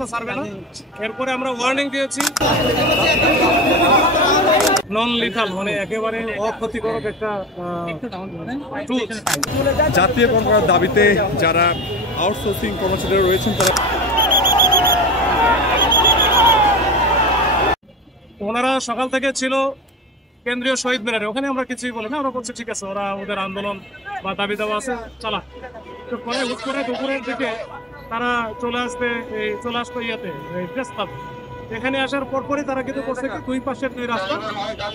রাস্তা ছাড়বে না। এরপরে আমরা ওয়ার্নিং দিয়েছি নন লিথাল মানে একেবারে অক্ষতিকারক একটা জাতীয়করণ করার দাবিতে যারা আউটসোর্সিং কর্মচারীরা রয়েছেন তারা ওনারা সকাল থেকে ছিল কেন্দ্রীয় শহীদ মিনারে, ওখানে আমরা কিছুই বলি না, আমরা বলছি ঠিক আছে ওরা ওদের আন্দোলন বা দাবি দেওয়া আছে চালা। তো পরে হুট করে দুপুরের দিকে তারা চলে আসতো এই প্রেস ক্লাব। এখানে আসার পরপরই তারা কিন্তু করছে কি দুই পাশের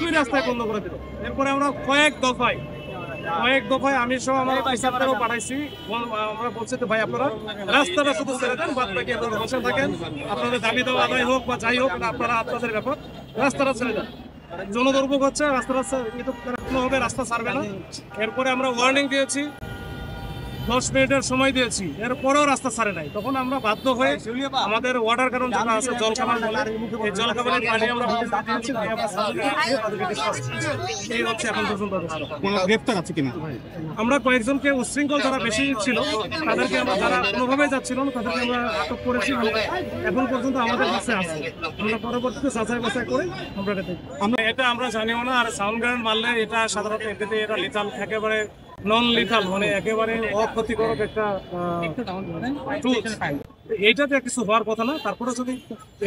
দুই রাস্তায় বন্ধ করে দিল। এরপরে আমরা কয়েক দফায় আমি সহ আমার অফিসারদেরও পাঠাইছি, আমরা বলছি তো ভাই আপনারা রাস্তাটা শুধু ছেড়ে দেন, বাদ বাকি আপনারা বসে থাকেন, আপনাদের দাবি দেওয়া আদায় হোক বা যাই হোক আপনারা আপনাদের ব্যাপার, রাস্তাটা ছেড়ে দেন। জনদুর্ভোগ হচ্ছে, রাস্তাটা কিন্তু কোনোভাবে রাস্তা ছাড়বে না। এরপরে আমরা ওয়ার্নিং দিয়েছি, 10 মিনিটের সময় দিয়েছি, এরপরেও রাস্তা ছাড়ে নাই। তখন আমরা বাধ্য হয়ে আমাদের ওয়াটার কারণ যেটা আছে জলখাবার, এই জলখাবারের পানি আমরা এই হচ্ছে এখন পর্যন্ত। কোনো গ্রেফতার আছে কিনা? আমরা কয়েকজনকে উচ্ছৃঙ্খল যারা বেশি ছিল তাদেরকে আমরা, যারা কোনোভাবে যাচ্ছিল না তাদেরকে আমরা আটক করেছি। এখন পর্যন্ত আমাদের কাছে আছে, আমরা পরবর্তীতে যাচাই বাছাই করে আমরা এটা আমরা জানিও না। আর সাউন্ড গ্রেনেড মারলে এটা সাধারণত এমনিতে এটা লিথাল, একেবারে নন লিথাল মানে একেবারে অক্ষতিকারক একটা এইটাতে কিছু হওয়ার কথা না। তারপরে যদি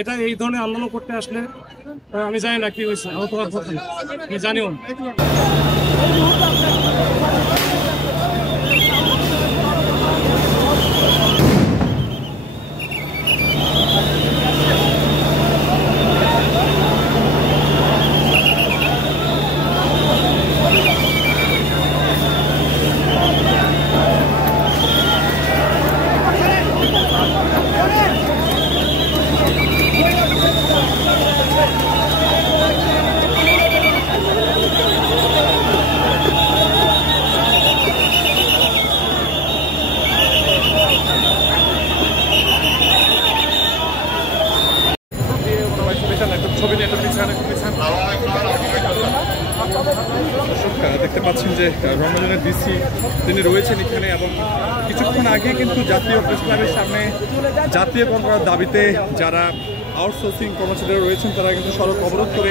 এটা এই ধরনের আন্দোলন করতে আসলে আমি জানি না কি হয়েছে, আহত হওয়ার কথা আমি জানিও না। দেখতে পাচ্ছেন যে রমজানের ডিসি তিনি রয়েছেন এখানে, এবং কিছুক্ষণ আগে কিন্তু জাতীয় প্রেস ক্লাবের সামনে জাতীয়করণ করার দাবিতে যারা আউটসোর্সিং কর্মচারীরা রয়েছেন তারা কিন্তু সড়ক অবরোধ করে